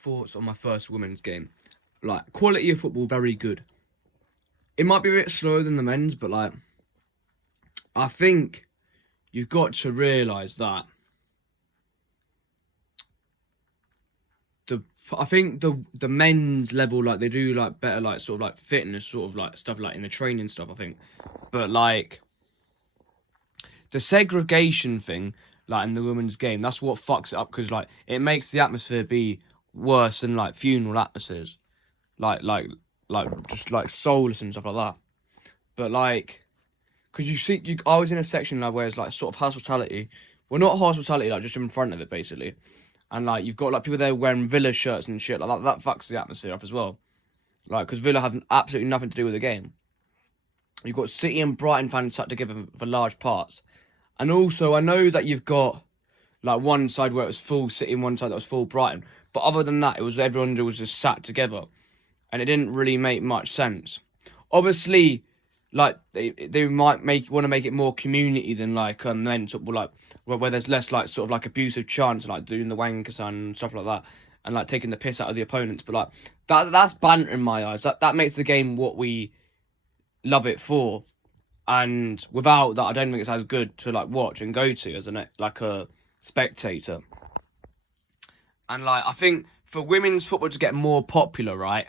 thoughts on my first women's game. Like, quality of football, very good. It might be a bit slower than the men's, but like, I think you've got to realise that I think the men's level, like, they do like better, like, sort of like fitness, sort of like stuff like in the training stuff, I think. But like the segregation thing, like in the women's game, that's what fucks it up, because like it makes the atmosphere be worse than like funeral atmospheres, like just like soulless and stuff like that. But like, because I was in a section like where it's like sort of hospitality. Well, not hospitality, like just in front of it basically. And like you've got like people there wearing Villa shirts and shit like that. That fucks the atmosphere up as well. Like, because Villa have absolutely nothing to do with the game. You've got City and Brighton fans sat together for large parts. And also, I know that you've got like one side where it was full City and one side that was full Brighton. But other than that, it was everyone was just sat together, and it didn't really make much sense. Obviously, like they might want to make it more community than like men's football, like where there's less like sort of like abusive chants, like doing the wanker sign and stuff like that, and like taking the piss out of the opponents. But like that's banter in my eyes. That makes the game what we love it for. And without that, I don't think it's as good to like watch and go to as a spectator. And like, I think for women's football to get more popular, right,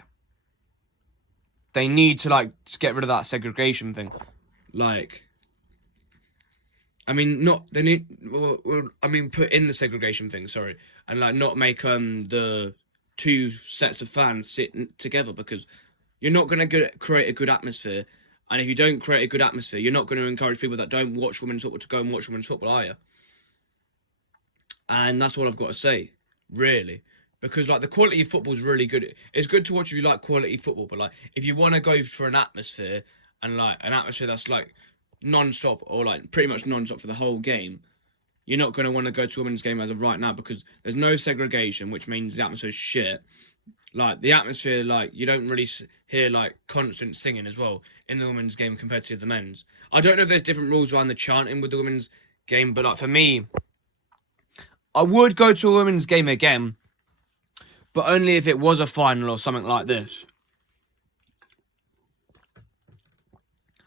they need to like get rid of that segregation thing. Like, I mean, not they need. I mean, put in the segregation thing. Sorry, and like not make the two sets of fans sit together, because you're not going to create a good atmosphere. And if you don't create a good atmosphere, you're not going to encourage people that don't watch women's football to go and watch women's football, are you? And that's all I've got to say, really. Because, like, the quality of football is really good. It's good to watch if you like quality football. But, like, if you want to go for an atmosphere, and, like, an atmosphere that's, like, non-stop or, like, pretty much non-stop for the whole game, you're not going to want to go to a women's game as of right now, because there's no segregation, which means the atmosphere is shit. Like, the atmosphere, like, you don't really hear, like, constant singing as well in the women's game compared to the men's. I don't know if there's different rules around the chanting with the women's game, but, like, for me, I would go to a women's game again, but only if it was a final or something like this.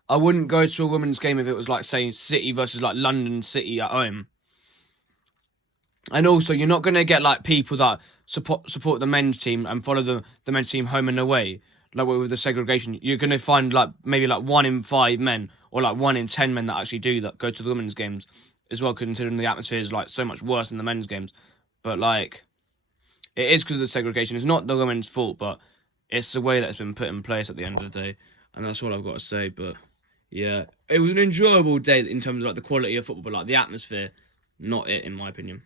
I wouldn't go to a women's game if it was, like, say, City versus, like, London City at home. And also, you're not going to get, like, people that support the men's team and follow the men's team home and away. Like, with the segregation, you're going to find, like, maybe, like, 1 in 5 men or, like, 1 in 10 men that actually do that, go to the women's games as well, considering the atmosphere is, like, so much worse than the men's games. But, like, it is because of the segregation. It's not the women's fault, but it's the way that it's been put in place at the end of the day. And that's all I've got to say. But, yeah, it was an enjoyable day in terms of, like, the quality of football, but, like, the atmosphere, not it, in my opinion.